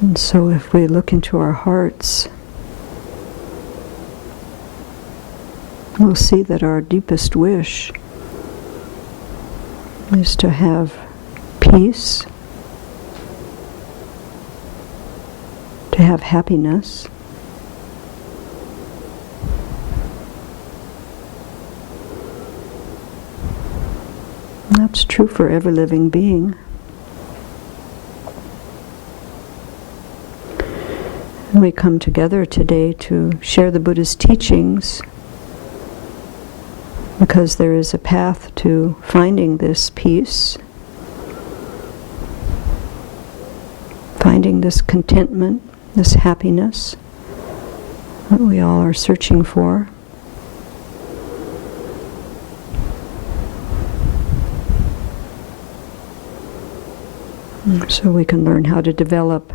And so if we look into our hearts, we'll see that our deepest wish is to have peace, to have happiness, that's true for every living being. And we come together today to share the Buddha's teachings because there is a path to finding this peace, finding this contentment, this happiness that we all are searching for. So we can learn how to develop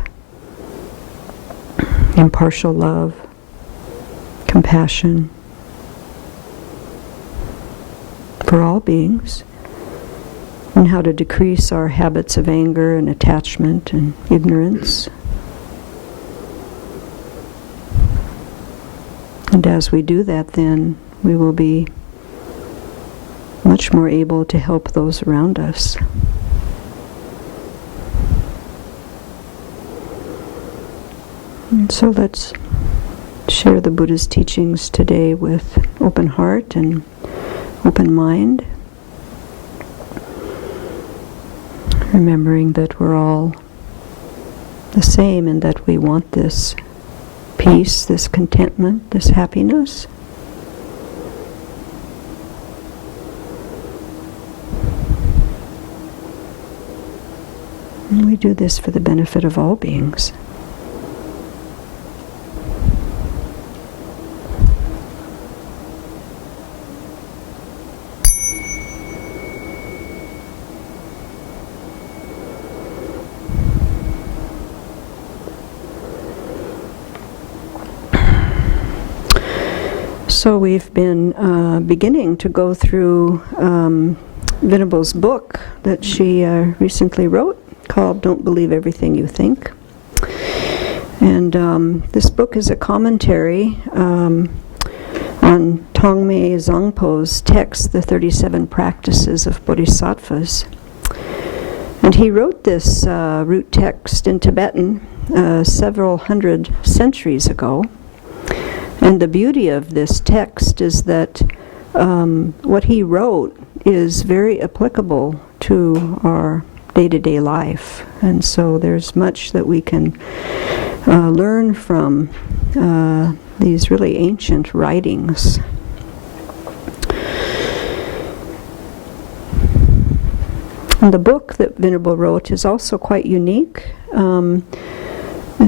impartial love, compassion for all beings, and how to decrease our habits of anger and attachment and ignorance. And as we do that, then we will be much more able to help those around us. And so let's share the Buddha's teachings today with open heart and open mind, remembering that we're all the same and that we want this peace, this contentment, this happiness. And we do this for the benefit of all beings. So we've been beginning to go through Venable's book that she recently wrote called Don't Believe Everything You Think. And this book is a commentary on Tongmei Zangpo's text, The 37 Practices of Bodhisattvas. And he wrote this root text in Tibetan several hundred centuries ago. And the beauty of this text is that what he wrote is very applicable to our day-to-day life. And so there's much that we can learn from these really ancient writings. And the book that Venerable wrote is also quite unique.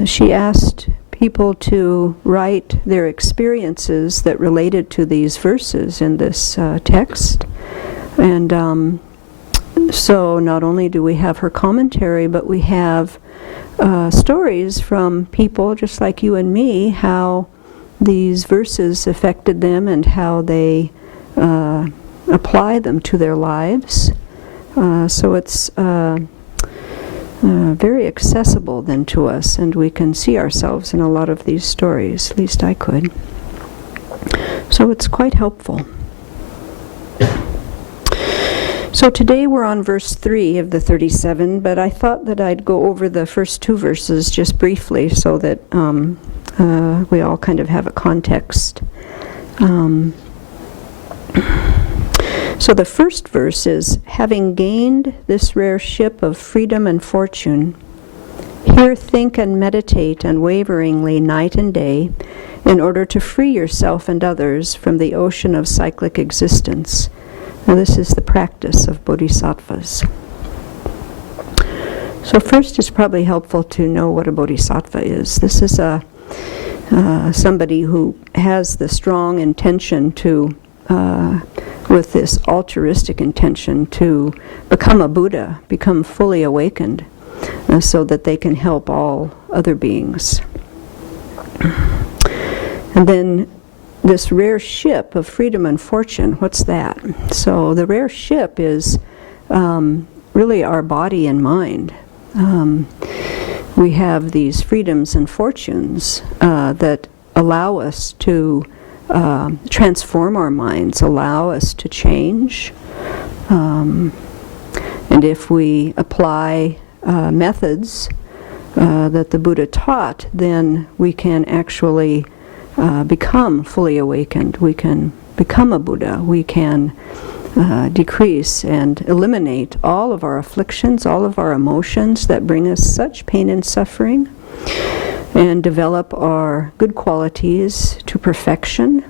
She asked people to write their experiences that related to these verses in this text. And so not only do we have her commentary, but we have stories from people just like you and me, how these verses affected them and how they apply them to their lives. So it's very accessible then to us, and we can see ourselves in a lot of these stories. At least I could. So it's quite helpful. So today we're on verse 3 of the 37, but I thought that I'd go over the first two verses just briefly so that we all kind of have a context. So the first verse is, having gained this rare ship of freedom and fortune, here think and meditate unwaveringly night and day in order to free yourself and others from the ocean of cyclic existence. Now this is the practice of bodhisattvas. So first it's probably helpful to know what a bodhisattva is. This is somebody who has the strong intention to with this altruistic intention to become a Buddha, become fully awakened, so that they can help all other beings. And then this rare ship of freedom and fortune, what's that? So the rare ship is really our body and mind. we have these freedoms and fortunes that allow us to transform our minds, allow us to change. And if we apply methods that the Buddha taught, then we can actually become fully awakened. We can become a Buddha. We can decrease and eliminate all of our afflictions, all of our emotions that bring us such pain and suffering, and develop our good qualities to perfection.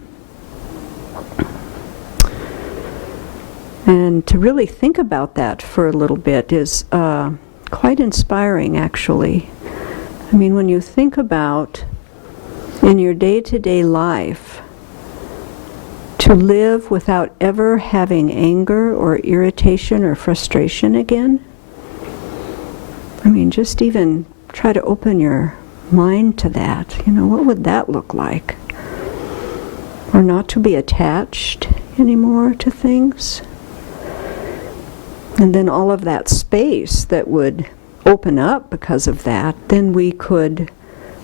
And to really think about that for a little bit is quite inspiring, actually. I mean, when you think about in your day-to-day life, to live without ever having anger or irritation or frustration again. I mean, just even try to open your mind to that. You know, what would that look like? Or not to be attached anymore to things. And then all of that space that would open up because of that, then we could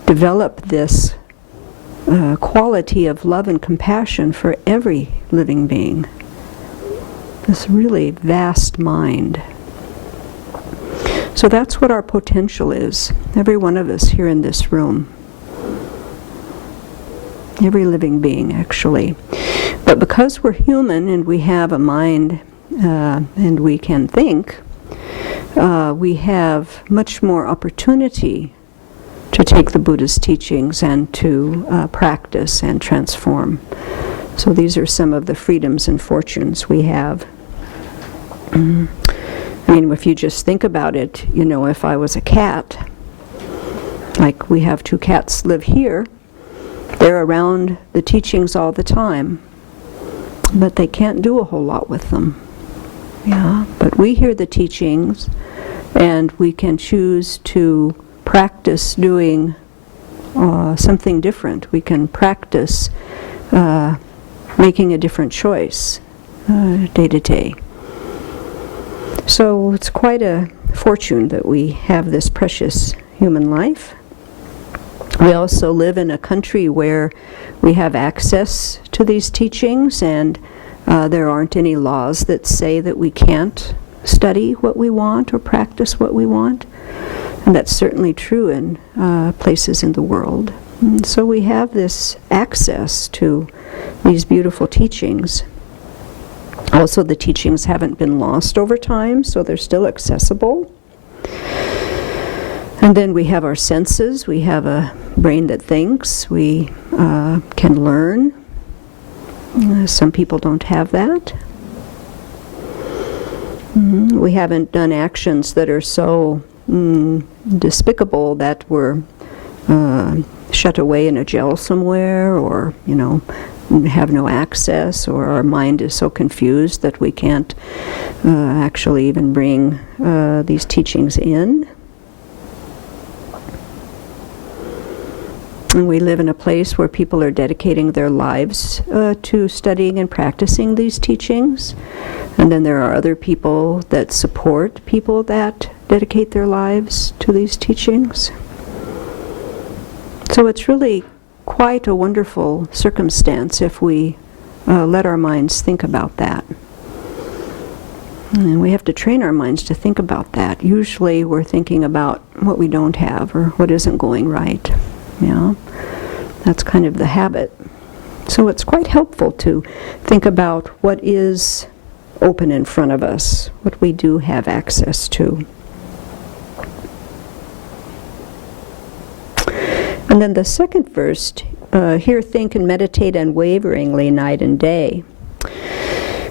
develop this quality of love and compassion for every living being. This really vast mind. So that's what our potential is. Every one of us here in this room. Every living being, actually. But because we're human and we have a mind and we can think, we have much more opportunity to take the Buddha's teachings and to practice and transform. So these are some of the freedoms and fortunes we have. I mean, if you just think about it, you know, if I was a cat, like we have 2 cats live here, they're around the teachings all the time, but they can't do a whole lot with them. Yeah, but we hear the teachings, and we can choose to practice doing something different. We can practice making a different choice day to day. So it's quite a fortune that we have this precious human life. We also live in a country where we have access to these teachings, and there aren't any laws that say that we can't study what we want or practice what we want. And that's certainly true in places in the world. And so we have this access to these beautiful teachings. Also, the teachings haven't been lost over time, so they're still accessible. And then we have our senses. We have a brain that thinks. We can learn. Some people don't have that. We haven't done actions that are so despicable that we're shut away in a jail somewhere, or, you know, have no access, or our mind is so confused that we can't actually even bring these teachings in. And we live in a place where people are dedicating their lives to studying and practicing these teachings. And then there are other people that support people that dedicate their lives to these teachings. So it's really quite a wonderful circumstance if we let our minds think about that. And we have to train our minds to think about that. Usually we're thinking about what we don't have or what isn't going right. Yeah, that's kind of the habit. So it's quite helpful to think about what is open in front of us, what we do have access to. And then the second verse, here think and meditate unwaveringly night and day.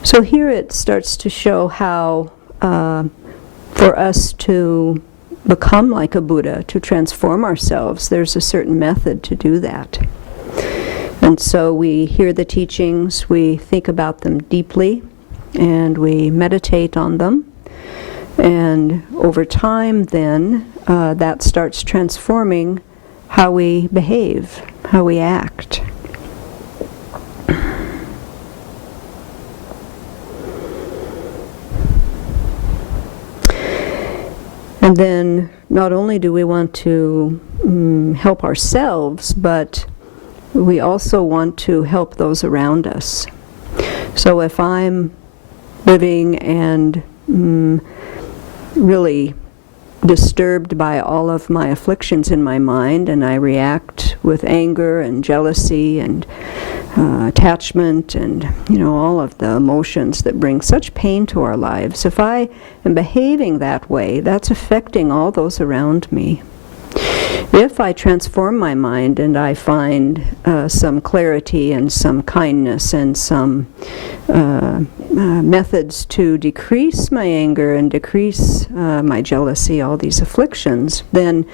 So here it starts to show how for us to become like a Buddha, to transform ourselves, there's a certain method to do that. And so we hear the teachings, we think about them deeply, and we meditate on them. And over time then, that starts transforming how we behave, how we act. And then not only do we want to help ourselves, but we also want to help those around us. So if I'm living and really disturbed by all of my afflictions in my mind, and I react with anger and jealousy and attachment and, all of the emotions that bring such pain to our lives, if I am behaving that way, that's affecting all those around me. If I transform my mind and I find some clarity and some kindness and some methods to decrease my anger and decrease my jealousy, all these afflictions, then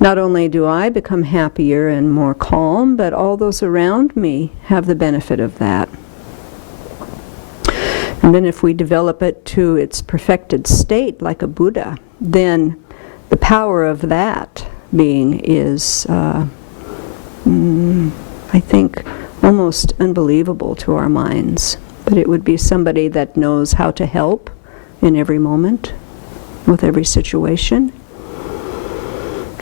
not only do I become happier and more calm, but all those around me have the benefit of that. And then if we develop it to its perfected state, like a Buddha, then the power of that being is, I think, almost unbelievable to our minds. But it would be somebody that knows how to help in every moment, with every situation.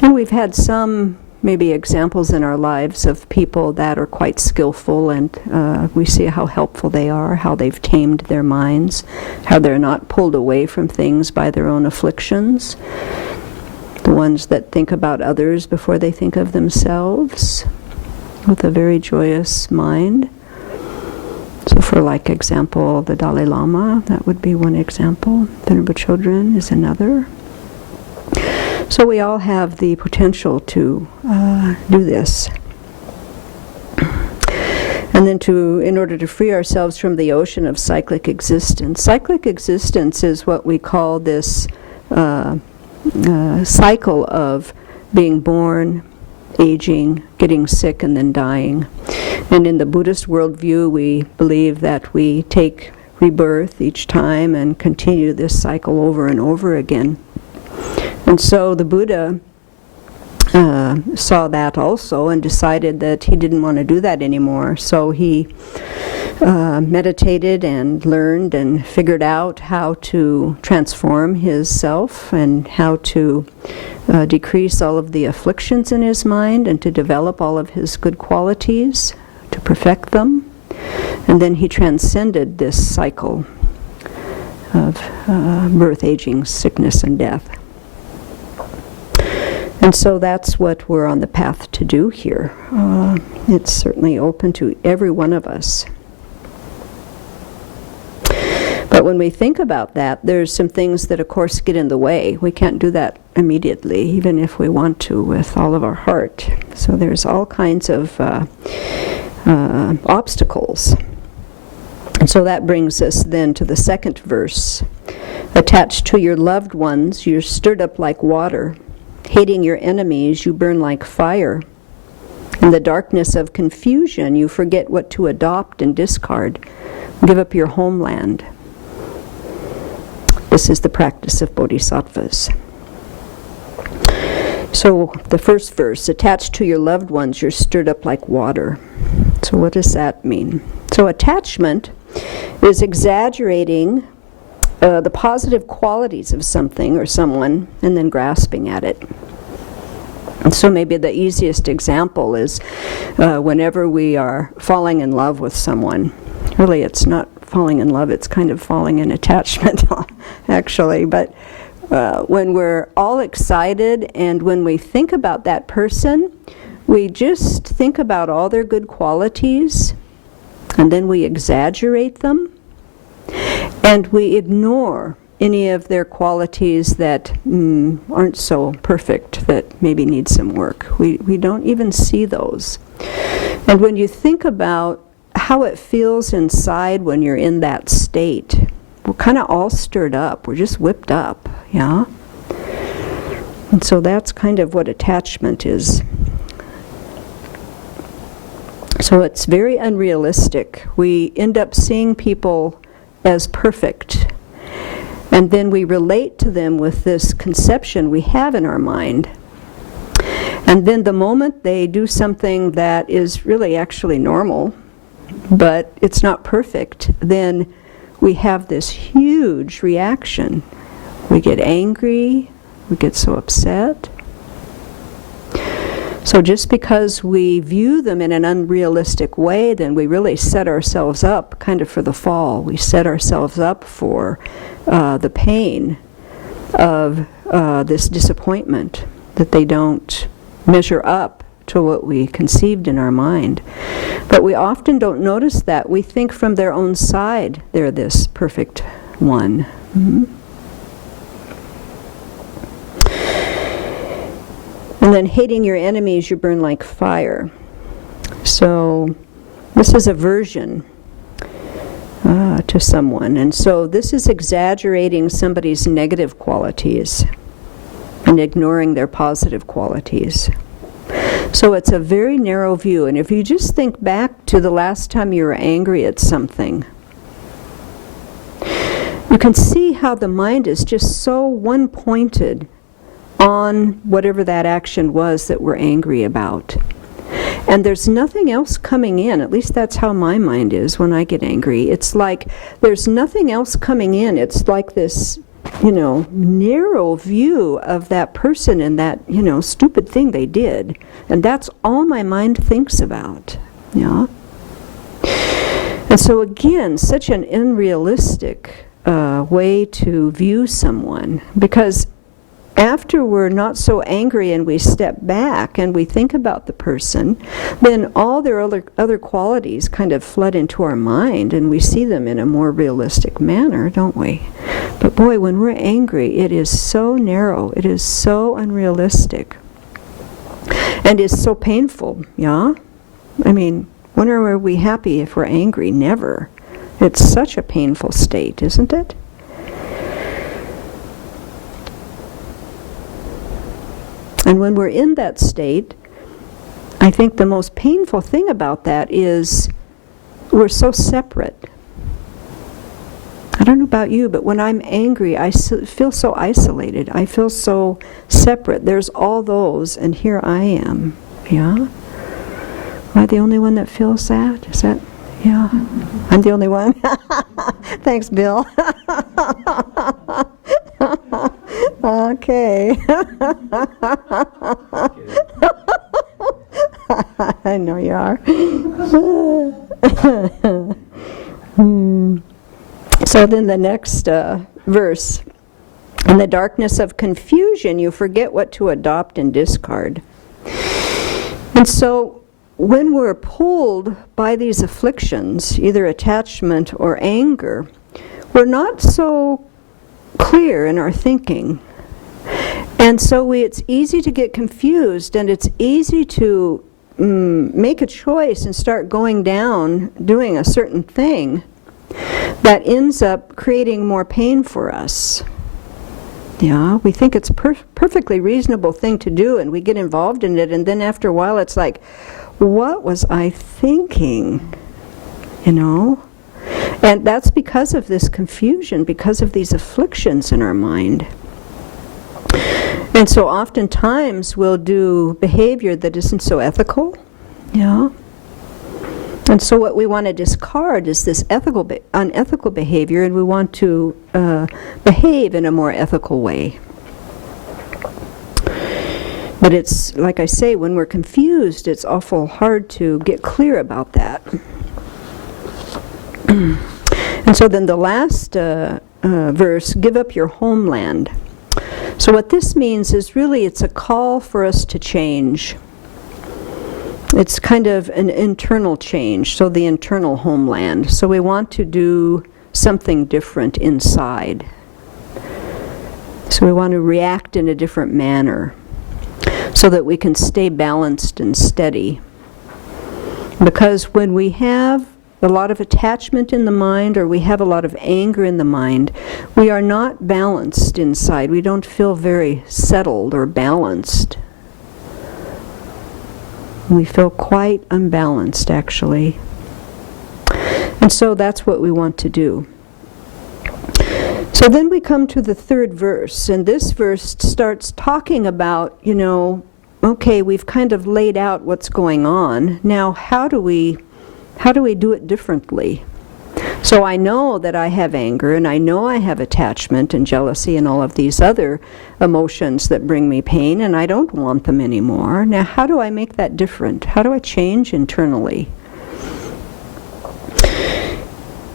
And we've had some maybe examples in our lives of people that are quite skillful, and we see how helpful they are, how they've tamed their minds, how they're not pulled away from things by their own afflictions. The ones that think about others before they think of themselves, with a very joyous mind. So for like example, the Dalai Lama, that would be one example. Venerable Children is another. So we all have the potential to do this. And then in order to free ourselves from the ocean of cyclic existence. Cyclic existence is what we call this cycle of being born, aging, getting sick, and then dying. And in the Buddhist worldview, we believe that we take rebirth each time and continue this cycle over and over again. And so the Buddha saw that also and decided that he didn't want to do that anymore. So he meditated and learned and figured out how to transform his self and how to decrease all of the afflictions in his mind and to develop all of his good qualities, to perfect them. And then he transcended this cycle of birth, aging, sickness, and death. And so that's what we're on the path to do here. It's certainly open to every one of us. But when we think about that, there's some things that, of course, get in the way. We can't do that immediately, even if we want to with all of our heart. So there's all kinds of obstacles. And so that brings us then to the second verse. Attached to your loved ones, you're stirred up like water. Hating your enemies, you burn like fire. In the darkness of confusion, you forget what to adopt and discard. Give up your homeland. This is the practice of bodhisattvas. So the first verse, attached to your loved ones, you're stirred up like water. So what does that mean? So attachment is exaggerating the positive qualities of something or someone and then grasping at it. And so maybe the easiest example is whenever we are falling in love with someone. Really, it's not falling in love, it's kind of falling in attachment, actually. But when we're all excited and when we think about that person, we just think about all their good qualities and then we exaggerate them and we ignore any of their qualities that aren't so perfect, that maybe need some work. We don't even see those. And when you think about how it feels inside when you're in that state, we're kind of all stirred up. We're just whipped up, yeah? And so that's kind of what attachment is. So it's very unrealistic. We end up seeing people as perfect, and then we relate to them with this conception we have in our mind. And then the moment they do something that is really actually normal, but it's not perfect, then we have this huge reaction. We get angry, We get so upset. So just because we view them in an unrealistic way, then we really set ourselves up kind of for the fall. We set ourselves up for the pain of this disappointment, that they don't measure up to what we conceived in our mind. But we often don't notice that. We think from their own side they're this perfect one. Mm-hmm. And then hating your enemies, you burn like fire. So this is aversion to someone. And so this is exaggerating somebody's negative qualities and ignoring their positive qualities. So it's a very narrow view. And if you just think back to the last time you were angry at something, you can see how the mind is just so one-pointed on whatever that action was that we're angry about. And there's nothing else coming in. At least that's how my mind is when I get angry. It's like there's nothing else coming in. It's like this, narrow view of that person and that, stupid thing they did. And that's all my mind thinks about. Yeah. And so again, such an unrealistic way to view someone, because after we're not so angry and we step back and we think about the person, then all their other qualities kind of flood into our mind and we see them in a more realistic manner, don't we? But boy, when we're angry, it is so narrow, it is so unrealistic, and it's so painful, yeah? I mean, when are we happy if we're angry? Never. It's such a painful state, isn't it? And when we're in that state, I think the most painful thing about that is we're so separate. I don't know about you, but when I'm angry, I feel so isolated. I feel so separate. There's all those, and here I am. Yeah? Am I the only one that feels that? Is that? Yeah. I'm the only one? Thanks, Bill. Okay. I know you are. So then the next verse. In the darkness of confusion, you forget what to adopt and discard. And so when we're pulled by these afflictions, either attachment or anger, we're not so clear in our thinking. And so it's easy to get confused, and it's easy to make a choice and start going down, doing a certain thing that ends up creating more pain for us. Yeah, we think it's perfectly reasonable thing to do, and we get involved in it, and then after a while it's like, what was I thinking? And that's because of this confusion, because of these afflictions in our mind. And so oftentimes we'll do behavior that isn't so ethical. Yeah. And so what we want to discard is this unethical behavior, and we want to behave in a more ethical way. But it's, like I say, when we're confused, it's awful hard to get clear about that. And so then the last verse, give up your homeland. So what this means is really it's a call for us to change. It's kind of an internal change, so the internal homeland. So we want to do something different inside. So we want to react in a different manner so that we can stay balanced and steady. Because when we have a lot of attachment in the mind, or we have a lot of anger in the mind, we are not balanced inside. We don't feel very settled or balanced. We feel quite unbalanced, actually. And so that's what we want to do. So then we come to the third verse, and this verse starts talking about, okay, we've kind of laid out what's going on. Now, how do we do it differently? So I know that I have anger, and I know I have attachment and jealousy and all of these other emotions that bring me pain, and I don't want them anymore. Now, how do I make that different? How do I change internally?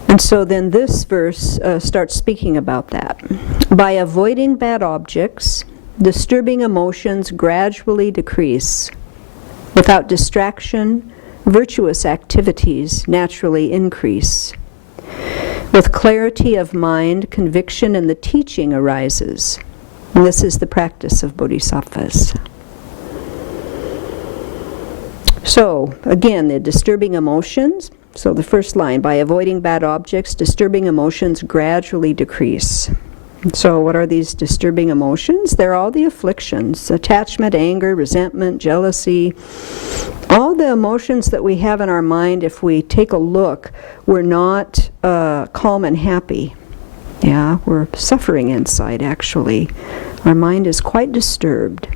And so then this verse starts speaking about that. By avoiding bad objects, disturbing emotions gradually decrease. Without distraction, virtuous activities naturally increase. With clarity of mind, conviction in the teaching arises. And this is the practice of bodhisattvas. So, again, the disturbing emotions. So the first line, by avoiding bad objects, disturbing emotions gradually decrease. So what are these disturbing emotions? They're all the afflictions: attachment, anger, resentment, jealousy. All the emotions that we have in our mind, if we take a look, we're not calm and happy. Yeah, we're suffering inside, actually. Our mind is quite disturbed.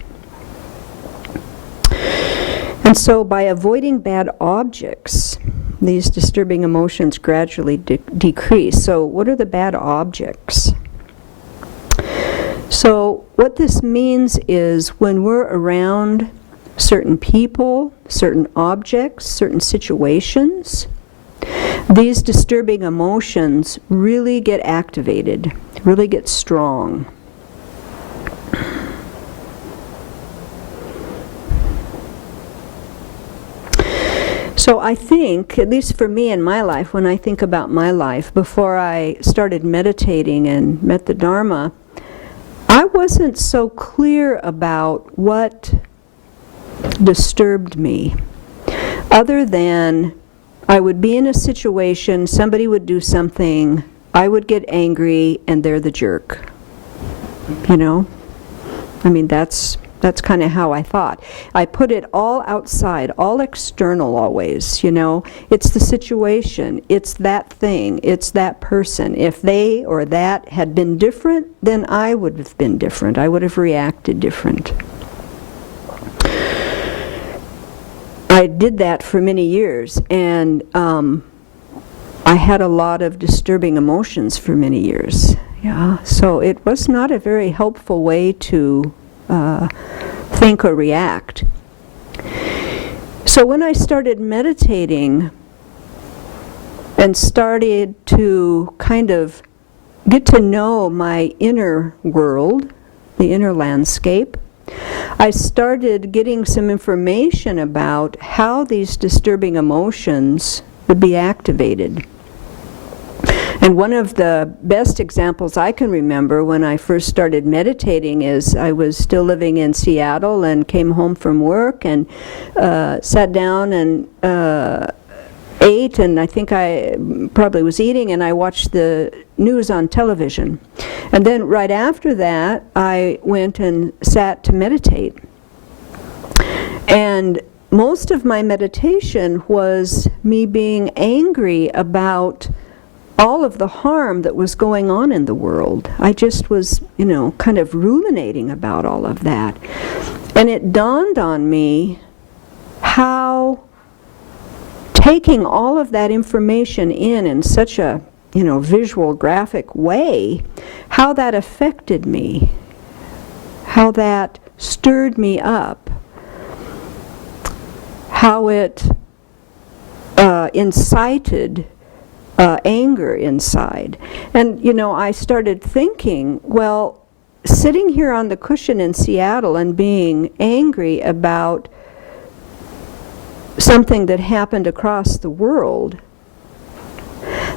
And so by avoiding bad objects, these disturbing emotions gradually decrease. So what are the bad objects? So what this means is when we're around certain people, certain objects, certain situations, these disturbing emotions really get activated, really get strong. So I think, at least for me in my life, when I think about my life, before I started meditating and met the Dharma, I wasn't so clear about what disturbed me, other than I would be in a situation, somebody would do something, I would get angry, and they're the jerk. You know? I mean, that's kind of how I thought. I put it all outside, all external always, you know. It's the situation, it's that thing, it's that person. If they or that had been different, then I would have been different. I would have reacted different. I did that for many years, and I had a lot of disturbing emotions for many years. Yeah, so it was not a very helpful way to think or react. So when I started meditating and started to kind of get to know my inner world, the inner landscape, I started getting some information about how these disturbing emotions would be activated. And one of the best examples I can remember when I first started meditating is I was still living in Seattle and came home from work and sat down and ate, and I think I probably was eating, and I watched the news on television. And then right after that, I went and sat to meditate. And most of my meditation was me being angry about all of the harm that was going on in the world. I just was, you know, kind of ruminating about all of that. And it dawned on me how taking all of that information in such a, you know, visual, graphic way, how that affected me, how that stirred me up, how it incited anger inside. And, you know, I started thinking, well, sitting here on the cushion in Seattle and being angry about something that happened across the world,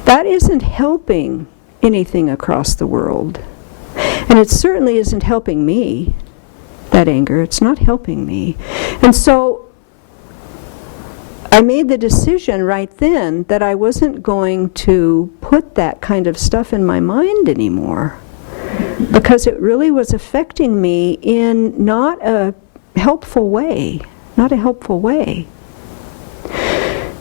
that isn't helping anything across the world. And it certainly isn't helping me, that anger. It's not helping me. And so I made the decision right then that I wasn't going to put that kind of stuff in my mind anymore, because it really was affecting me in not a helpful way, not a helpful way.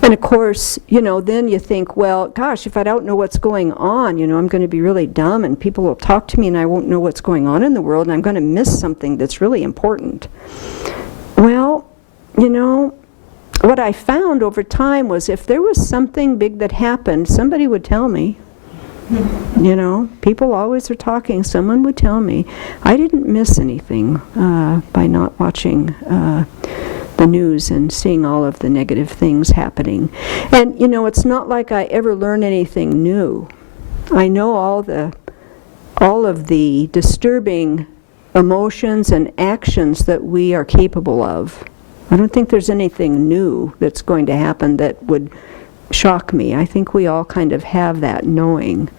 And of course, you know, then you think, well, gosh, if I don't know what's going on, you know, I'm going to be really dumb, and people will talk to me and I won't know what's going on in the world, and I'm going to miss something that's really important. Well, you know, what I found over time was if there was something big that happened, somebody would tell me. You know, people always are talking. Someone would tell me. I didn't miss anything by not watching the news and seeing all of the negative things happening. And, you know, it's not like I ever learned anything new. I know all of the disturbing emotions and actions that we are capable of. I don't think there's anything new that's going to happen that would shock me. I think we all kind of have that knowing.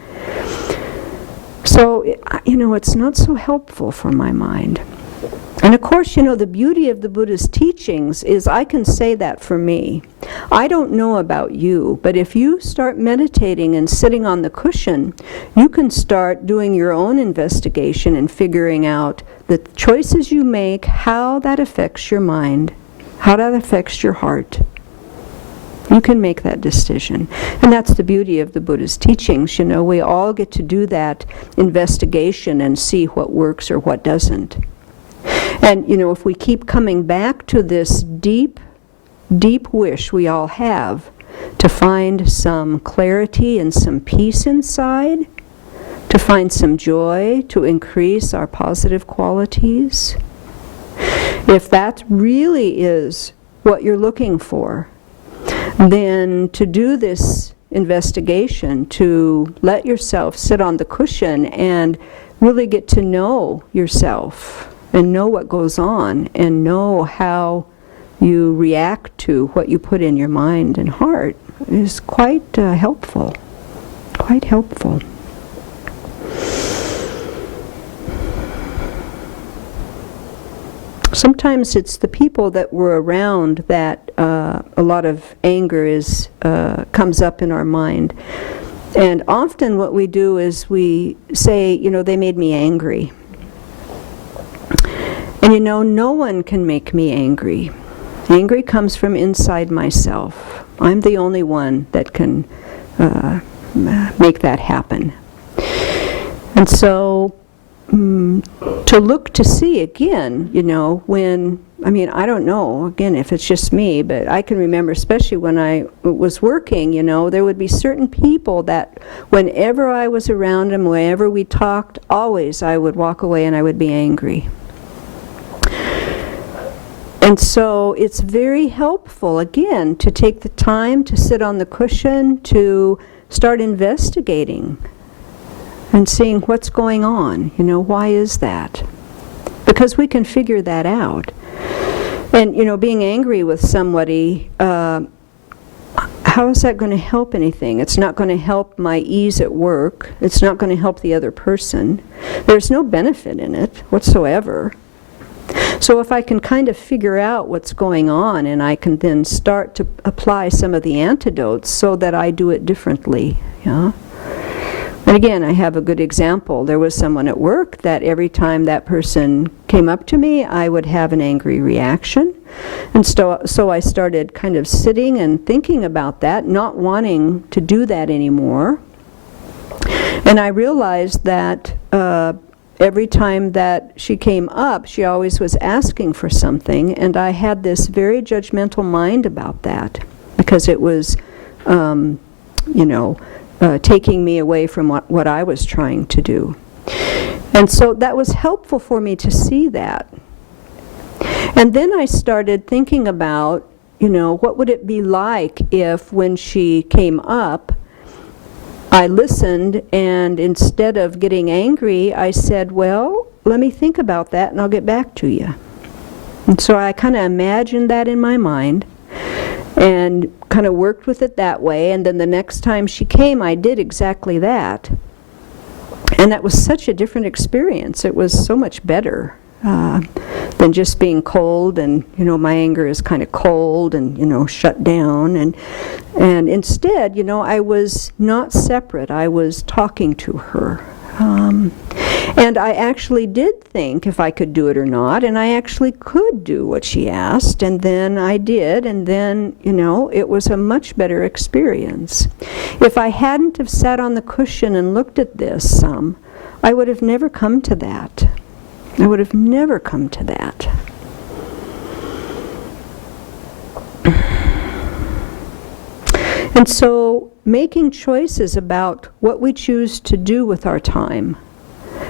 So, you know, it's not so helpful for my mind. And of course, you know, the beauty of the Buddha's teachings is I can say that for me. I don't know about you, but if you start meditating and sitting on the cushion, you can start doing your own investigation and figuring out the choices you make, how that affects your mind, how that affects your heart. You can make that decision. And that's the beauty of the Buddha's teachings. You know, we all get to do that investigation and see what works or what doesn't. And, you know, if we keep coming back to this deep, deep wish we all have to find some clarity and some peace inside, to find some joy, to increase our positive qualities, if that really is what you're looking for, then to do this investigation, to let yourself sit on the cushion and really get to know yourself and know what goes on and know how you react to what you put in your mind and heart is quite helpful. Quite helpful. Sometimes it's the people that we're around that a lot of anger comes up in our mind. And often what we do is we say, you know, they made me angry. And you know, no one can make me angry. Angry comes from inside myself. I'm the only one that can make that happen. And so to look to see again, you know, when, I mean, I don't know, again, if it's just me, but I can remember, especially when I was working, you know, there would be certain people that whenever I was around them, whenever we talked, always I would walk away and I would be angry. And so it's very helpful, again, to take the time to sit on the cushion, to start investigating and seeing what's going on. You know, why is that? Because we can figure that out. And, you know, being angry with somebody, how is that going to help anything? It's not going to help my ease at work. It's not going to help the other person. There's no benefit in it whatsoever. So if I can kind of figure out what's going on and I can then start to apply some of the antidotes so that I do it differently, yeah. And again, I have a good example. There was someone at work that every time that person came up to me, I would have an angry reaction. And so I started kind of sitting and thinking about that, not wanting to do that anymore. And I realized that every time that she came up, she always was asking for something, and I had this very judgmental mind about that because it was, you know, taking me away from what I was trying to do. And so that was helpful for me to see that. And then I started thinking about, you know, what would it be like if when she came up, I listened, and instead of getting angry, I said, well, let me think about that and I'll get back to you. And so I kind of imagined that in my mind and kind of worked with it that way, and then the next time she came, I did exactly that. And that was such a different experience. It was so much better than just being cold, and, you know, my anger is kind of cold and, you know, shut down. And instead, you know, I was not separate. I was talking to her. And I actually did think if I could do it or not, and I actually could do what she asked, and then I did, and then, you know, it was a much better experience. If I hadn't have sat on the cushion and looked at this some, I would have never come to that. I would have never come to that. And so making choices about what we choose to do with our time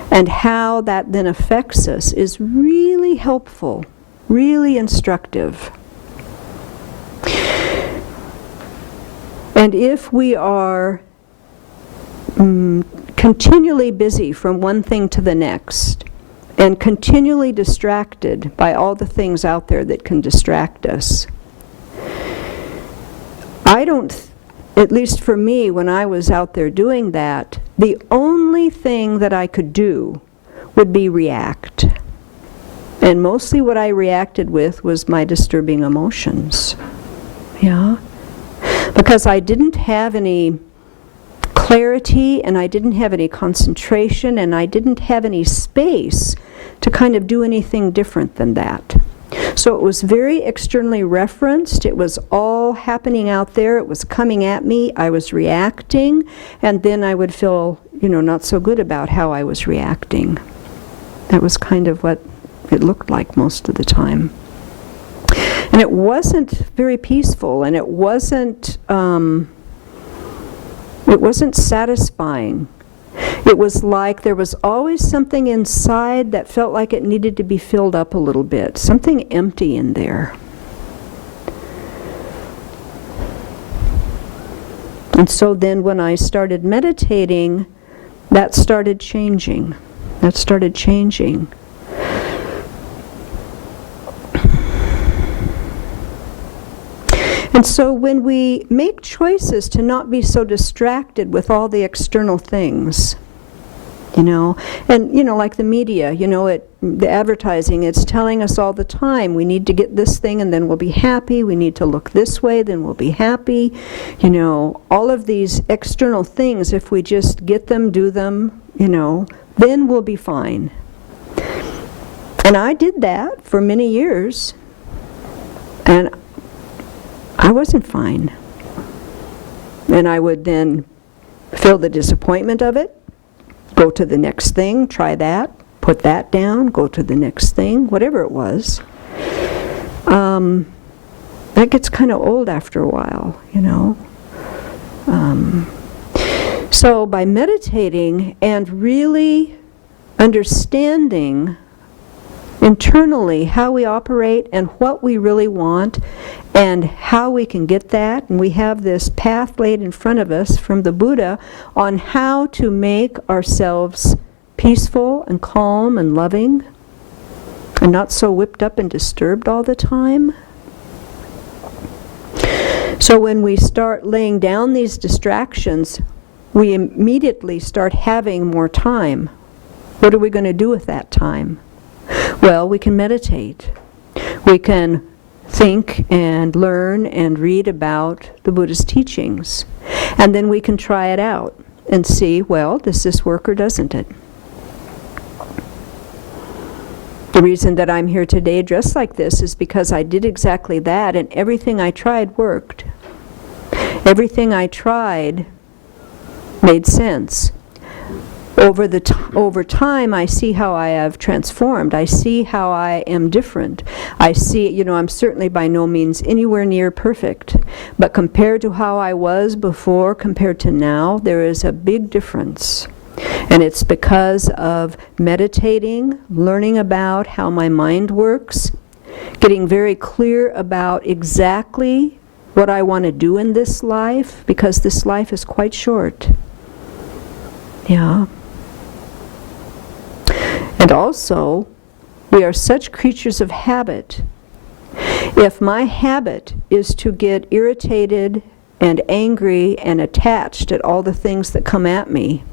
and how that then affects us is really helpful, really instructive. And if we are continually busy from one thing to the next and continually distracted by all the things out there that can distract us, at least for me, when I was out there doing that, the only thing that I could do would be react. And mostly what I reacted with was my disturbing emotions. Yeah? Because I didn't have any clarity, and I didn't have any concentration, and I didn't have any space to kind of do anything different than that. So it was very externally referenced. It was all happening out there. It was coming at me. I was reacting, and then I would feel, not so good about how I was reacting. That was kind of what it looked like most of the time. And it wasn't very peaceful, and it wasn't satisfying. It was like there was always something inside that felt like it needed to be filled up a little bit, something empty in there. And so then when I started meditating, that started changing. And so when we make choices to not be so distracted with all the external things, and like the media, the advertising, it's telling us all the time, we need to get this thing and then we'll be happy, we need to look this way, then we'll be happy. All of these external things, if we just get them, do them, then we'll be fine. And I did that for many years, and I wasn't fine. And I would then feel the disappointment of it, go to the next thing, try that, put that down, go to the next thing, whatever it was. That gets kind of old after a while, So by meditating and really understanding internally how we operate and what we really want and how we can get that, and we have this path laid in front of us from the Buddha on how to make ourselves peaceful and calm and loving and not so whipped up and disturbed all the time. So when we start laying down these distractions, we immediately start having more time. What are we going to do with that time? Well, we can meditate. We can think and learn and read about the Buddha's teachings. And then we can try it out and see, well, does this work or doesn't it? The reason that I'm here today dressed like this is because I did exactly that, and everything I tried worked. Everything I tried made sense. Over time, I see how I have transformed. I see how I am different. I see, I'm certainly by no means anywhere near perfect. But compared to how I was before, compared to now, there is a big difference. And it's because of meditating, learning about how my mind works, getting very clear about exactly what I want to do in this life, because this life is quite short. Yeah. And also, we are such creatures of habit. If my habit is to get irritated and angry and attached at all the things that come at me,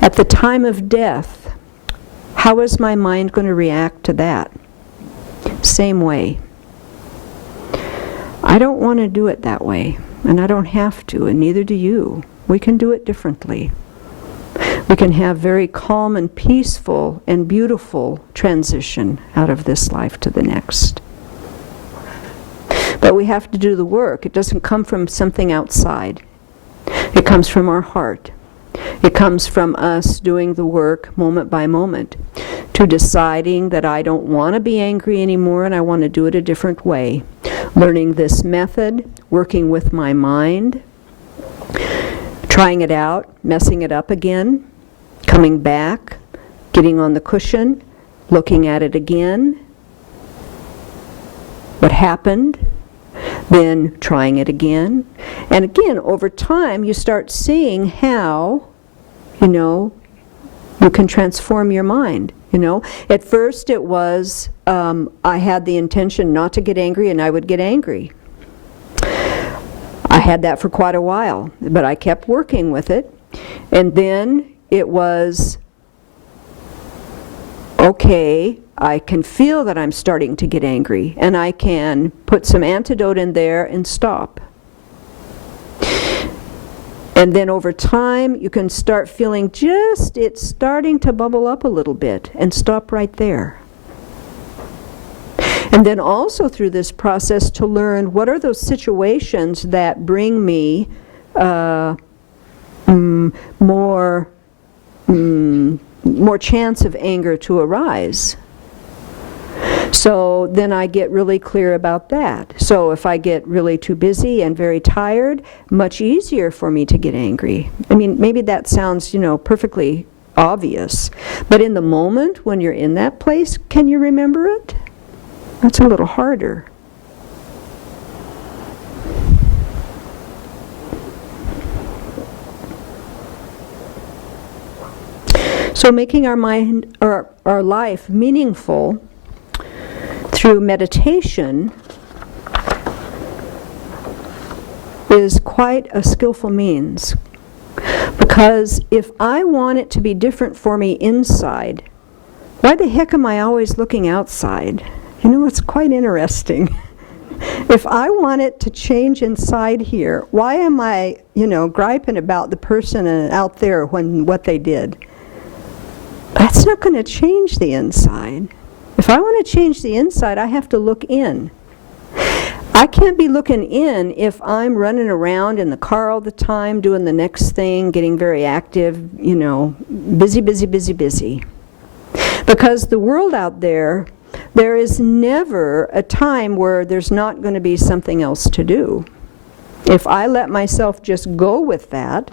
at the time of death, how is my mind going to react to that? Same way. I don't want to do it that way, and I don't have to, and neither do you. We can do it differently. We can have very calm and peaceful and beautiful transition out of this life to the next. But we have to do the work. It doesn't come from something outside. It comes from our heart. It comes from us doing the work moment by moment, to deciding that I don't want to be angry anymore and I want to do it a different way. Learning this method, working with my mind, trying it out, messing it up again, coming back, getting on the cushion, looking at it again, what happened, then trying it again. And again, over time, you start seeing how, you can transform your mind. At first it was, I had the intention not to get angry, and I would get angry. I had that for quite a while, but I kept working with it. And then it was, okay, I can feel that I'm starting to get angry, and I can put some antidote in there and stop. And then over time, you can start feeling it's starting to bubble up a little bit, and stop right there. And then also through this process to learn what are those situations that bring me more chance of anger to arise. So then I get really clear about that. So if I get really too busy and very tired, much easier for me to get angry. I mean, maybe that sounds, perfectly obvious. But in the moment when you're in that place, can you remember it? That's a little harder. So making our mind or our life meaningful through meditation is quite a skillful means. Because if I want it to be different for me inside, why the heck am I always looking outside? It's quite interesting. If I want it to change inside here, why am I, griping about the person out there when what they did? That's not going to change the inside. If I want to change the inside, I have to look in. I can't be looking in if I'm running around in the car all the time, doing the next thing, getting very active, busy, busy, busy, busy. Because the world out there is never a time where there's not going to be something else to do. If I let myself just go with that,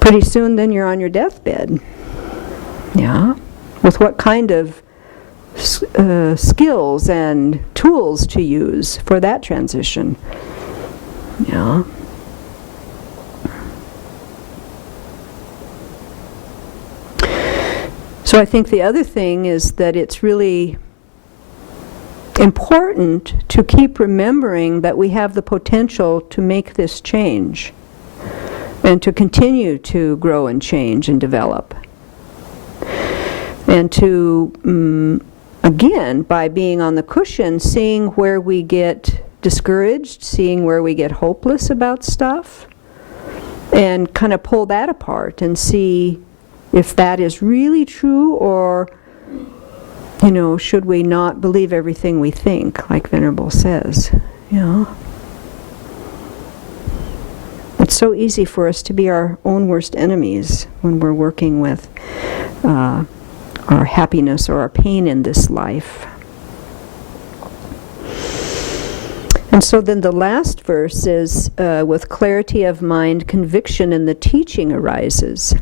pretty soon then you're on your deathbed. Yeah? With what kind of skills and tools to use for that transition. Yeah. So I think the other thing is that it's really important to keep remembering that we have the potential to make this change and to continue to grow and change and develop. And to, again, by being on the cushion, seeing where we get discouraged, seeing where we get hopeless about stuff, and kind of pull that apart and see if that is really true, or, should we not believe everything we think, like Venerable says. It's so easy for us to be our own worst enemies when we're working with our happiness or our pain in this life. And so then the last verse is, with clarity of mind, conviction in the teaching arises.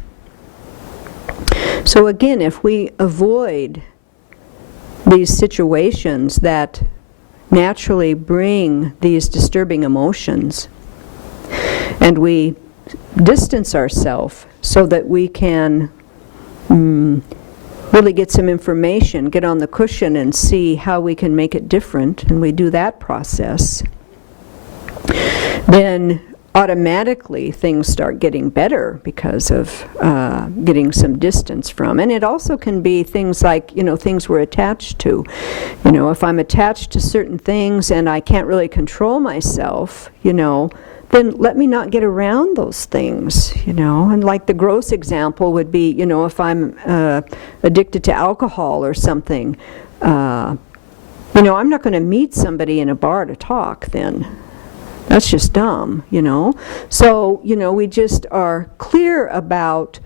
So again, if we avoid these situations that naturally bring these disturbing emotions, and we distance ourselves so that we can really get some information, get on the cushion and see how we can make it different, and we do that process, then automatically things start getting better because of getting some distance from. And it also can be things like, things we're attached to. If I'm attached to certain things and I can't really control myself, then let me not get around those things, And like the gross example would be, if I'm addicted to alcohol or something, I'm not going to meet somebody in a bar to talk then. That's just dumb, So, we just are clear about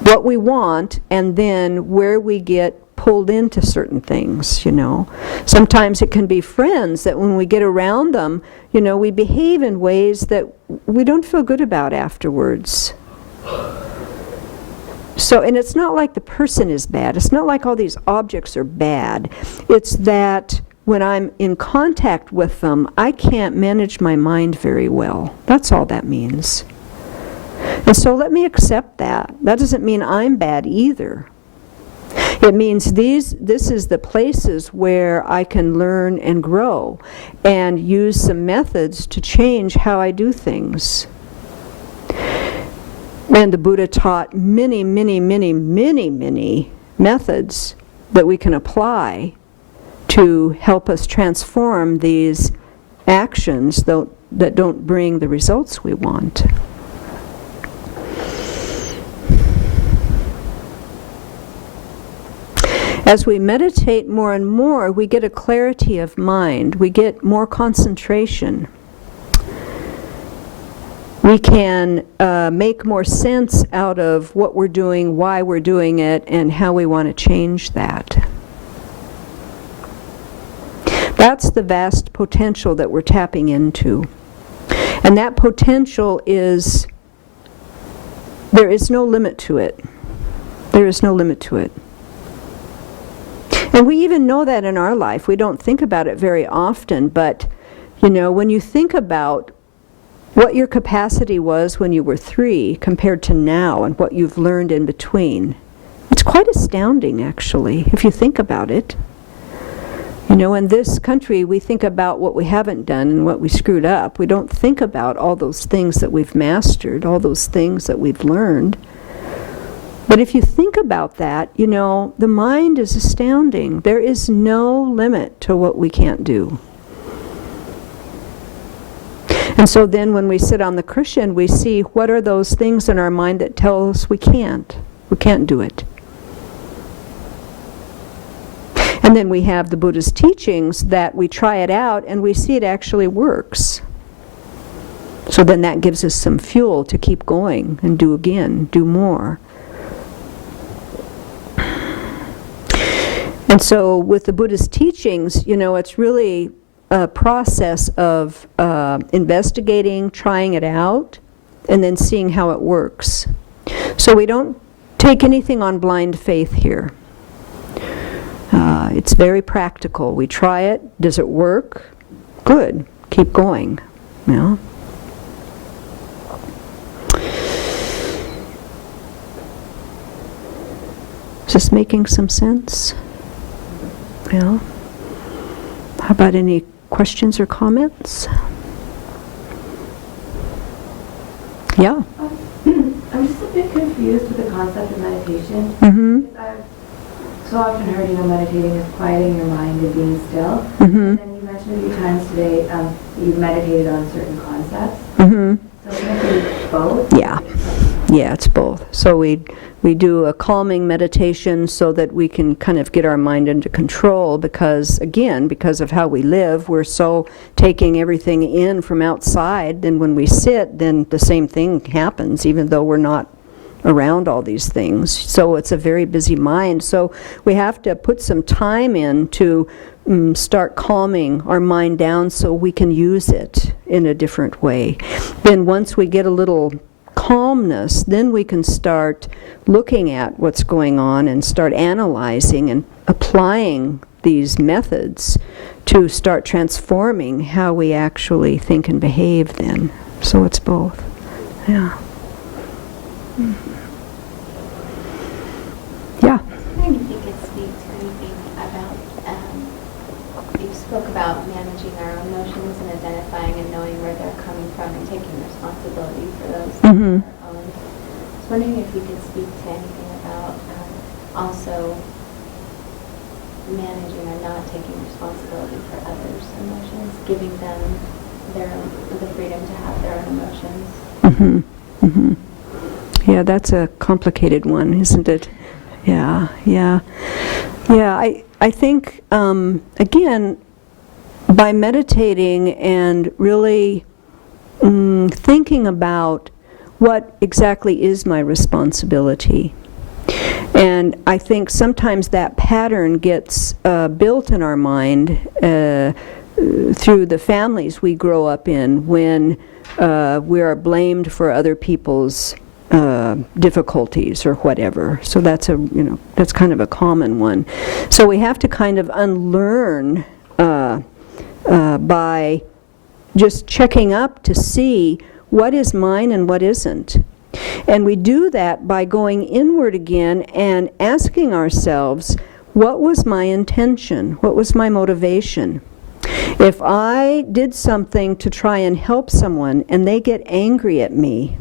what we want and then where we get pulled pulled into certain things, you know. Sometimes it can be friends that when we get around them, you know, we behave in ways that we don't feel good about afterwards. So, and it's not like the person is bad. It's not like all these objects are bad. It's that when I'm in contact with them, I can't manage my mind very well. That's all that means. And so let me accept that. That doesn't mean I'm bad either. It means this is the places where I can learn and grow and use some methods to change how I do things. And the Buddha taught many, many, many, many, many methods that we can apply to help us transform these actions that don't bring the results we want. As we meditate more and more, we get a clarity of mind. We get more concentration. We can make more sense out of what we're doing, why we're doing it, and how we want to change that. That's the vast potential that we're tapping into. And that potential is, there is no limit to it. There is no limit to it. And we even know that in our life. We don't think about it very often, but, you know, when you think about what your capacity was when you were 3 compared to now and what you've learned in between, it's quite astounding, actually, if you think about it. You know, in this country, we think about what we haven't done and what we screwed up. We don't think about all those things that we've mastered, all those things that we've learned. But if you think about that, you know, the mind is astounding. There is no limit to what we can't do. And so then when we sit on the cushion, we see what are those things in our mind that tell us we can't do it. And then we have the Buddha's teachings that we try it out and we see it actually works. So then that gives us some fuel to keep going and do again, do more. And so with the Buddha's teachings, you know, it's really a process of investigating, trying it out, and then seeing how it works. So we don't take anything on blind faith here. It's very practical. We try it. Does it work? Good. Keep going. You know? Is this making some sense? Yeah. How about any questions or comments? Yeah. I'm just a bit confused with the concept of meditation. Mm-hmm. I've so often heard, meditating is quieting your mind and being still. Mm-hmm. And then you mentioned a few times today that you've meditated on certain concepts. Mm-hmm. So can it be both? Yeah. Yeah, it's both. So we do a calming meditation so that we can kind of get our mind into control because, again, because of how we live, we're so taking everything in from outside. Then when we sit, then the same thing happens, even though we're not around all these things. So it's a very busy mind. So we have to put some time in to start calming our mind down so we can use it in a different way. Then once we get a little calmness, then we can start looking at what's going on and start analyzing and applying these methods to start transforming how we actually think and behave then. So it's both. Yeah. Yeah. I wonder if you could speak to anything about, you spoke about managing our own emotions and identifying and knowing where they're coming from and taking responsibility for those Mm-hmm. on our own. I was wondering if you could speak to anything about also managing or not taking responsibility for others' emotions, giving them the freedom to have their own emotions. Mm-hmm. Mm-hmm. Yeah, that's a complicated one, isn't it? Yeah. I think, again, by meditating and really thinking about what exactly is my responsibility And I think sometimes that pattern gets built in our mind through the families we grow up in when we are blamed for other people's difficulties or whatever. So that's that's kind of a common one. So we have to kind of unlearn by just checking up to see what is mine and what isn't. And we do that by going inward again and asking ourselves, what was my intention? What was my motivation? If I did something to try and help someone and they get angry at me,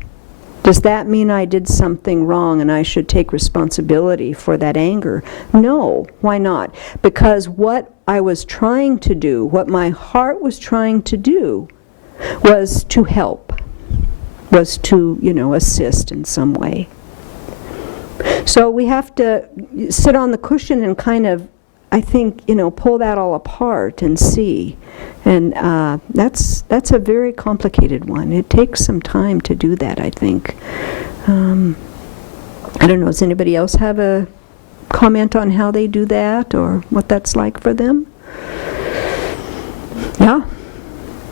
does that mean I did something wrong and I should take responsibility for that anger? No, why not? Because what I was trying to do, what my heart was trying to do, was to help, was to, assist in some way. So we have to sit on the cushion and kind of, I think, pull that all apart and see. And that's a very complicated one. It takes some time to do that, I think. I don't know, does anybody else have a comment on how they do that or what that's like for them? Yeah?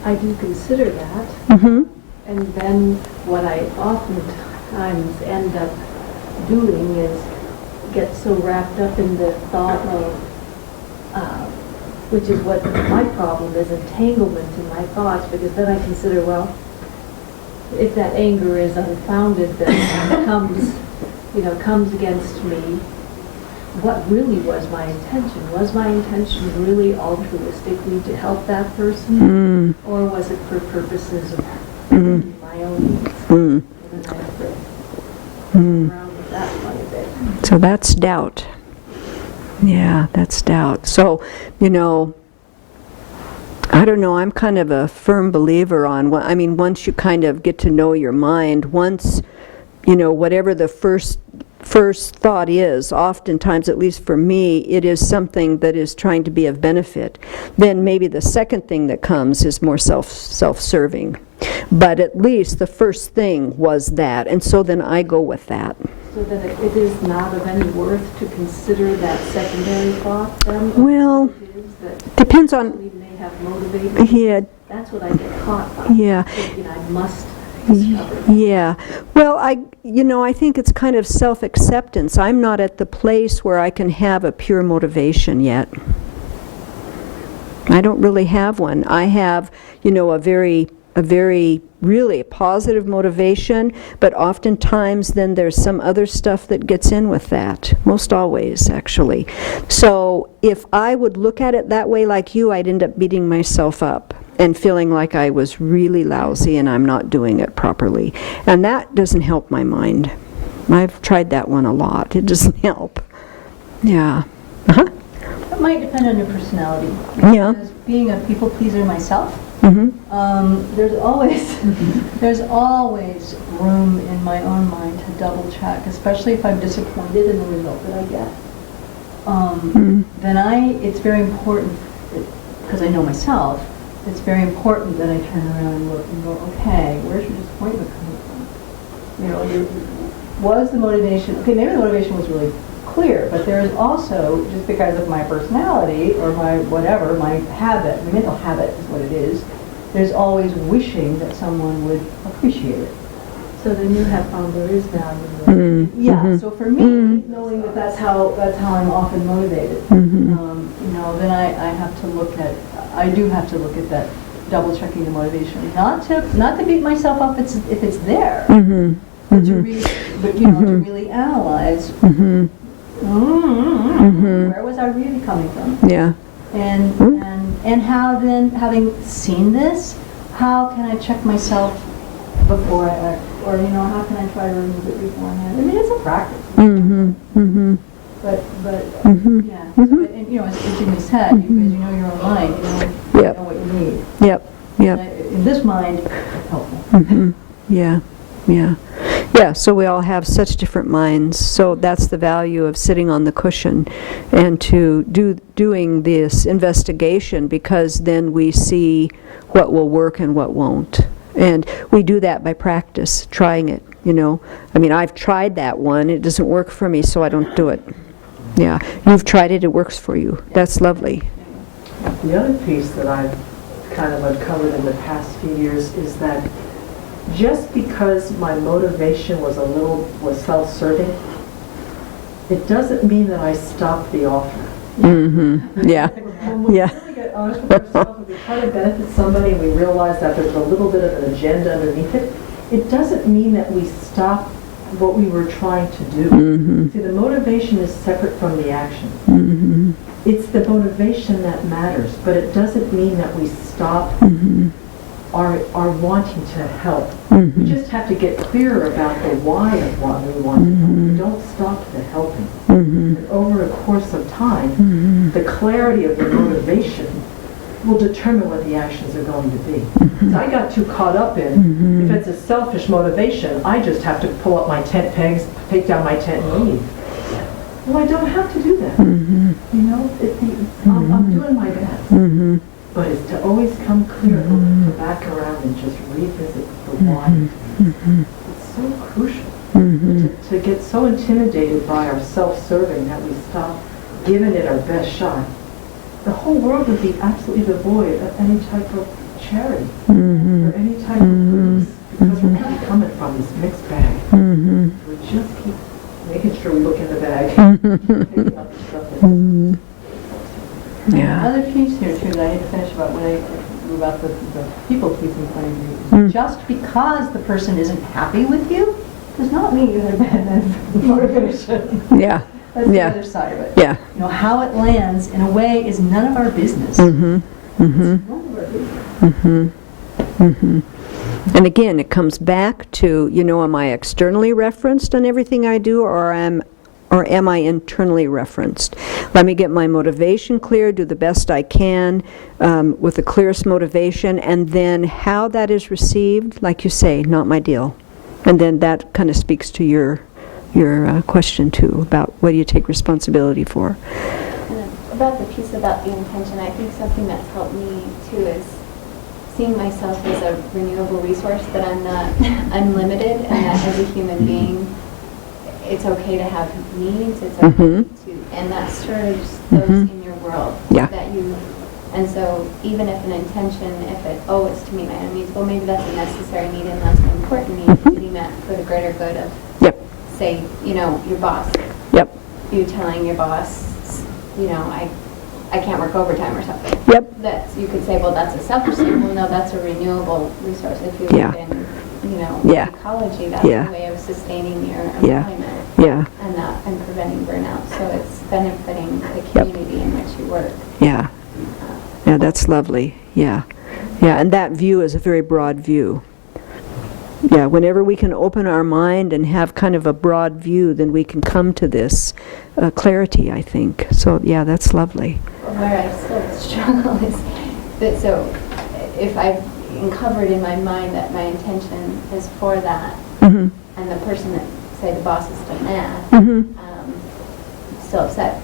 I do consider that. Mm-hmm. And then what I oftentimes end up doing is get so wrapped up in the thought of, which is what my problem is, entanglement in my thoughts, because then I consider, well, if that anger is unfounded, then comes against me, what really was my intention? Was my intention really altruistically to help that person? Or was it for purposes of my own needs? And then I have to around with that quite a bit. So that's doubt. Yeah, that's doubt. So, I don't know, I'm kind of a firm believer on, once you kind of get to know your mind, once, whatever the first thought is, oftentimes, at least for me, it is something that is trying to be of benefit. Then maybe the second thing that comes is more self-serving. But at least the first thing was that, and so then I go with that. So that it is not of any worth to consider that secondary thought then? Well, It is that depends on, we may have motivated. yeah, That's what I get caught by. yeah. Thinking I must discover that. Yeah. Well, I think it's kind of self-acceptance. I'm not at the place where I can have a pure motivation yet. I don't really have one. I have, a very really positive motivation, but oftentimes then there's some other stuff that gets in with that. Most always, actually. So if I would look at it that way like you, I'd end up beating myself up and feeling like I was really lousy and I'm not doing it properly. And that doesn't help my mind. I've tried that one a lot. It doesn't help. Yeah. Uh-huh. It might depend on your personality. Yeah. Because being a people pleaser myself, Mm-hmm. there's always room in my own mind to double check, especially if I'm disappointed in the result that I get. Then it's very important, because I know myself, it's very important that I turn around and look and go, okay, where's your disappointment coming from? Was the motivation, okay, maybe the motivation was really clear, but there is also, just because of my personality or my whatever, my habit, my mental habit is what it is, there's always wishing that someone would appreciate it. So then you have found there is value in that. Yeah, so for me, knowing that that's how I'm often motivated, then I have to look at, I do have to look at that, double checking the motivation. Not to beat myself up if it's there, but to really analyze, where was I really coming from? Yeah. And how then, having seen this, how can I check myself before I act? Or, how can I try to remove it beforehand? I mean, it's a practice. But yeah. So, and, as Jimmy said, because you know your own mind, you know what you need. Yep. In this mind, it's helpful. Yeah, so we all have such different minds. So that's the value of sitting on the cushion and to doing this investigation, because then we see what will work and what won't. And we do that by practice, trying it you know. I mean, I've tried that one. It doesn't work for me, so I don't do it. Yeah, you've tried it. It works for you. That's lovely. The other piece that I've kind of uncovered in the past few years is that just because my motivation was self-serving, it doesn't mean that I stopped the offer. Mm-hmm. Yeah. When we Yeah. really get honest with ourselves, when we try to benefit somebody and we realize that there's a little bit of an agenda underneath it, it doesn't mean that we stop what we were trying to do. Mm-hmm. See, the motivation is separate from the action. Mm-hmm. It's the motivation that matters, but it doesn't mean that we stop Mm-hmm. our wanting to help. Mm-hmm. We just have to get clearer about the why of what we want to help. We don't stop the helping. Mm-hmm. And over a course of time, Mm-hmm. the clarity of the motivation will determine what the actions are going to be. So I got too caught up in, if it's a selfish motivation, I just have to pull up my tent pegs, take down my tent and leave. Well, I don't have to do that. Mm-hmm. You know, I'm doing my best. Mm-hmm. But it's to always come clear, to back around and just revisit the why. It's so crucial to get so intimidated by our self-serving that we stop giving it our best shot. The whole world would be absolutely devoid of any type of charity or any type of goodness because we're kind of coming from this mixed bag. Mm-hmm. We just keep making sure we look in the bag, picking up the stuff that Yeah. Another piece here too that I need to finish about the people pleasing point of view. Mm. Just because the person isn't happy with you does not mean you had a bad motivation. Yeah. That's the Yeah. other side of it. Yeah. You know, how it lands in a way is none of our business. Mm-hmm. Mm-hmm. It's none of our business. Mm-hmm. Mm-hmm. And again, it comes back to, you know, am I externally referenced on everything I do, or am I internally referenced? Let me get my motivation clear, do the best I can with the clearest motivation, and then how that is received, like you say, not my deal. And then that kind of speaks to your question too, about what do you take responsibility for. And about the piece about the intention, I think something that's helped me too is seeing myself as a renewable resource, that I'm not unlimited, and that as a human being, it's okay to have needs, it's okay to, and that serves those in your world. Yeah. That you, and so even if an intention, it's to meet my own needs, well, maybe that's a necessary need and that's an important need to be met for the greater good of, Yep. say, you know, your boss. Yep. You telling your boss, you know, I can't work overtime or something. Yep. That's, you could say, well, that's a selfish thing. Well, no, that's a renewable resource. If you Yeah. look in, you know, Yeah. ecology, that's Yeah. a way of sustaining your Yeah. employment Yeah. and preventing burnout. So it's benefiting the Yep. community in which you work. Yeah. Yeah, that's lovely. Yeah. Yeah, and that view is a very broad view. Yeah, whenever we can open our mind and have kind of a broad view, then we can come to this clarity, I think. So, yeah, that's lovely. Where I still struggle is that, so if I've uncovered in my mind that my intention is for that, Mm-hmm. and the person that, say, the boss has done that, Mm-hmm. still upset,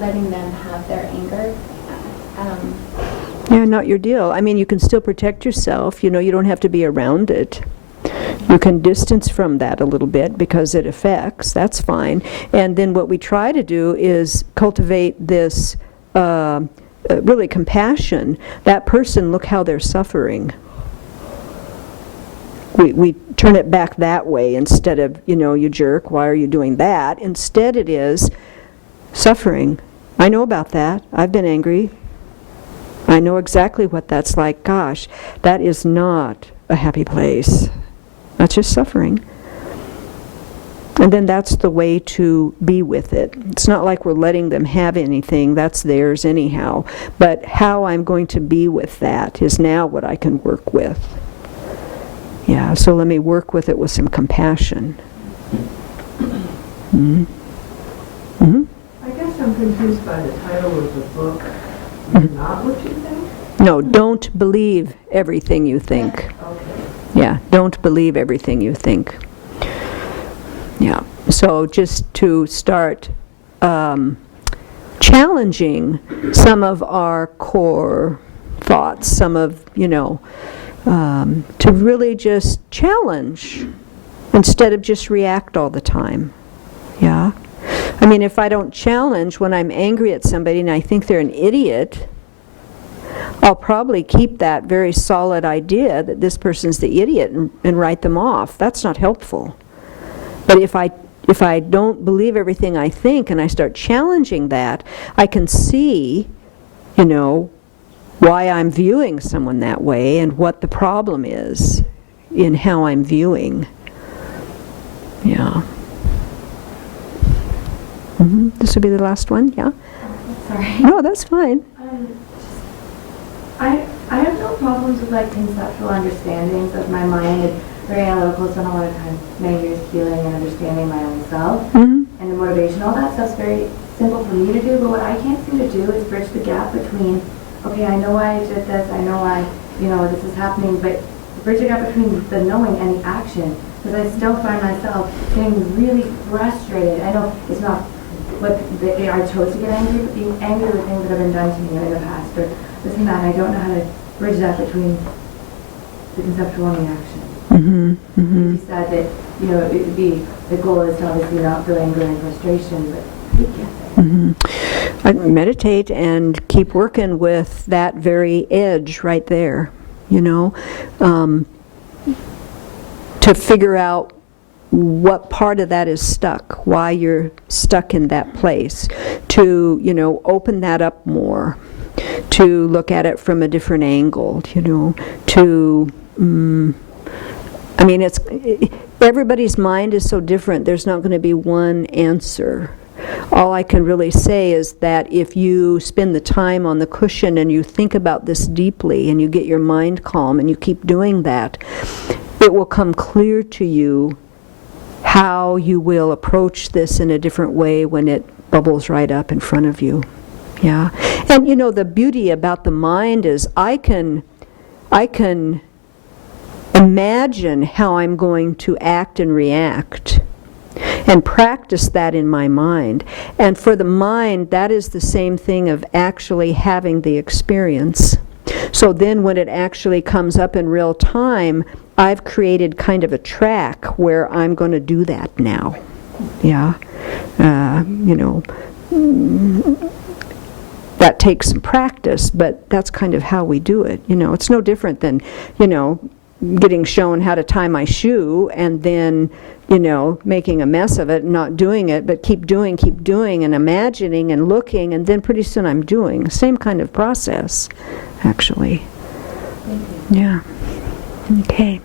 letting them have their anger. Yeah, not your deal. I mean, you can still protect yourself. You know, you don't have to be around it. You can distance from that a little bit because it affects. That's fine. And then what we try to do is cultivate this really compassion. That person, look how they're suffering. We turn it back that way instead of, you know, you jerk, why are you doing that? Instead it is suffering. I know about that. I've been angry. I know exactly what that's like. Gosh, that is not a happy place. That's just suffering. And then that's the way to be with it. It's not like we're letting them have anything. That's theirs anyhow. But how I'm going to be with that is now what I can work with. Yeah, so let me work with it with some compassion. Mm-hmm. Mm-hmm. I guess I'm confused by the title of the book, Not What You Think? No, don't believe everything you think. Okay. Yeah, don't believe everything you think. Yeah, so just to start challenging some of our core thoughts, some of, you know, to really just challenge instead of just react all the time. Yeah? I mean, if I don't challenge when I'm angry at somebody and I think they're an idiot, I'll probably keep that very solid idea that this person's the idiot and write them off. That's not helpful. But if I don't believe everything I think and I start challenging that, I can see, you know, why I'm viewing someone that way and what the problem is in how I'm viewing. Yeah. This will be the last one, yeah? Sorry. No, that's fine. I have no problems with like conceptual understandings of my mind. It's very analytical, spend a lot of time many years healing and understanding my own self. And the motivation, all that stuff's very simple for me to do, but what I can't seem to do is bridge the gap between, okay, I know why I did this, I know why, you know, this is happening, but bridge the gap between the knowing and the action, because I still find myself getting really frustrated. I know it's not what I chose to get angry, but being angry with things that have been done to me in the past, or this and that, and I don't know how to bridge that between the conceptual and the action. You said that, you know, it would be, the goal is to obviously not feel anger and frustration, but we can't. I meditate and keep working with that very edge right there, you know, to figure out what part of that is stuck, why you're stuck in that place, to, you know, open that up more, to look at it from a different angle, you know, to, I mean, everybody's mind is so different, there's not going to be one answer. All I can really say is that if you spend the time on the cushion and you think about this deeply and you get your mind calm and you keep doing that, it will come clear to you how you will approach this in a different way when it bubbles right up in front of you. Yeah. And you know, the beauty about the mind is I can imagine how I'm going to act and react and practice that in my mind. And for the mind, that is the same thing of actually having the experience. So then when it actually comes up in real time, I've created kind of a track where I'm going to do that now. Yeah. You know, that takes some practice, but that's kind of how we do it. You know, it's no different than, you know, getting shown how to tie my shoe and then, you know, making a mess of it and not doing it, but keep doing and imagining and looking, and then pretty soon I'm doing. Same kind of process, actually. Thank you. Yeah. Okay.